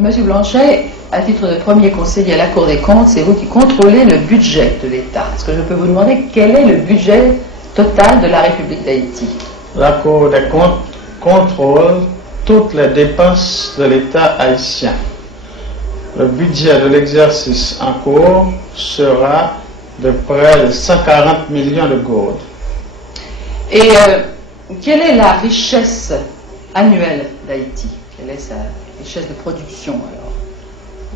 Monsieur Blanchet, à titre de premier conseiller à la Cour des comptes, c'est vous qui contrôlez le budget de l'État. Est-ce que je peux vous demander quel est le budget total de la République d'Haïti? La Cour des comptes contrôle toutes les dépenses de l'État haïtien. Le budget de l'exercice en cours sera de près de 140 millions de gourdes. Et quelle est la richesse annuelle d'Haïti? Quelle est sa richesse de production alors?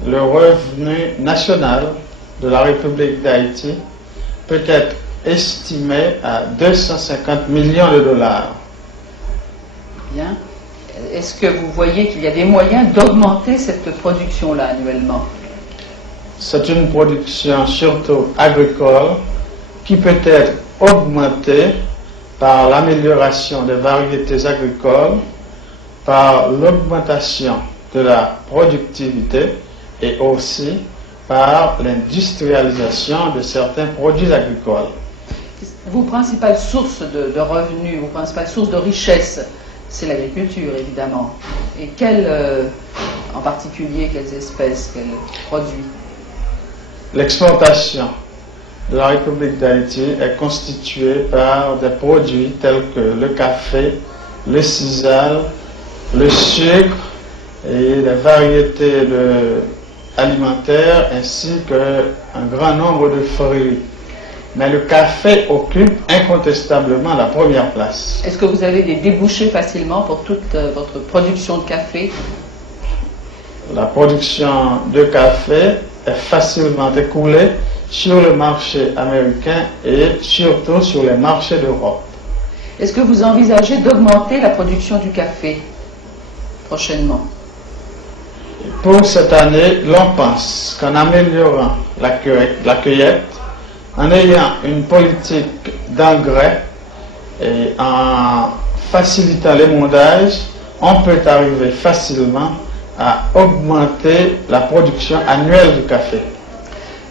Le revenu national de la République d'Haïti peut être estimé à 250 millions de dollars. Bien. Est-ce que vous voyez qu'il y a des moyens d'augmenter cette production-là annuellement? C'est une production surtout agricole qui peut être augmentée par l'amélioration des variétés agricoles, par l'augmentation de la productivité et aussi par l'industrialisation de certains produits agricoles. Vos principales sources de revenus, vos principales sources de richesse, c'est l'agriculture évidemment. Et en particulier, quelles espèces, quels produits? L'exportation de la République d'Haïti est constituée par des produits tels que le café, le sisal, le sucre et des variétés alimentaires ainsi qu'un grand nombre de fruits. Mais le café occupe incontestablement la première place. Est-ce que vous avez des débouchés facilement pour toute votre production de café? La production de café est facilement écoulée sur le marché américain et surtout sur les marchés d'Europe. Est-ce que vous envisagez d'augmenter la production du café prochainement? Pour cette année, l'on pense qu'en améliorant la cueillette, en ayant une politique d'engrais et en facilitant l'émondage, on peut arriver facilement à augmenter la production annuelle du café.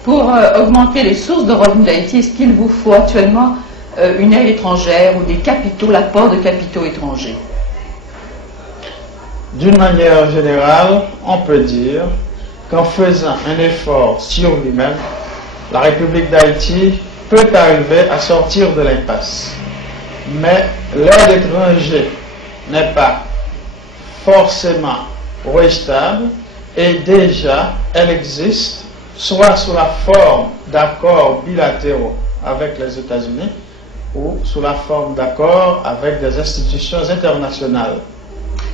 Pour augmenter les sources de revenus d'Haïti, est-ce qu'il vous faut actuellement une aide étrangère ou des capitaux, l'apport de capitaux étrangers? D'une manière générale, on peut dire qu'en faisant un effort sur lui-même, la République d'Haïti peut arriver à sortir de l'impasse. Mais l'aide étrangère n'est pas forcément stable et déjà elle existe soit sous la forme d'accords bilatéraux avec les États-Unis ou sous la forme d'accords avec des institutions internationales.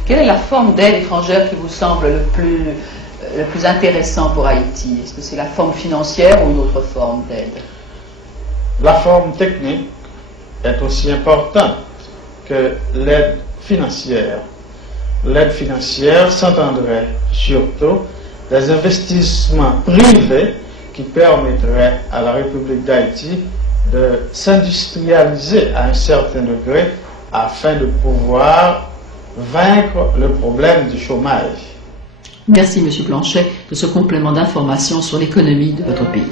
Quelle est la forme d'aide étrangère qui vous semble le plus intéressant pour Haïti? Est-ce que c'est la forme financière ou une autre forme d'aide? La forme technique est aussi importante que l'aide financière. L'aide financière s'entendrait surtout des investissements privés qui permettraient à la République d'Haïti de s'industrialiser à un certain degré afin de pouvoir vaincre le problème du chômage. Merci, M. Blanchet, de ce complément d'information sur l'économie de votre pays.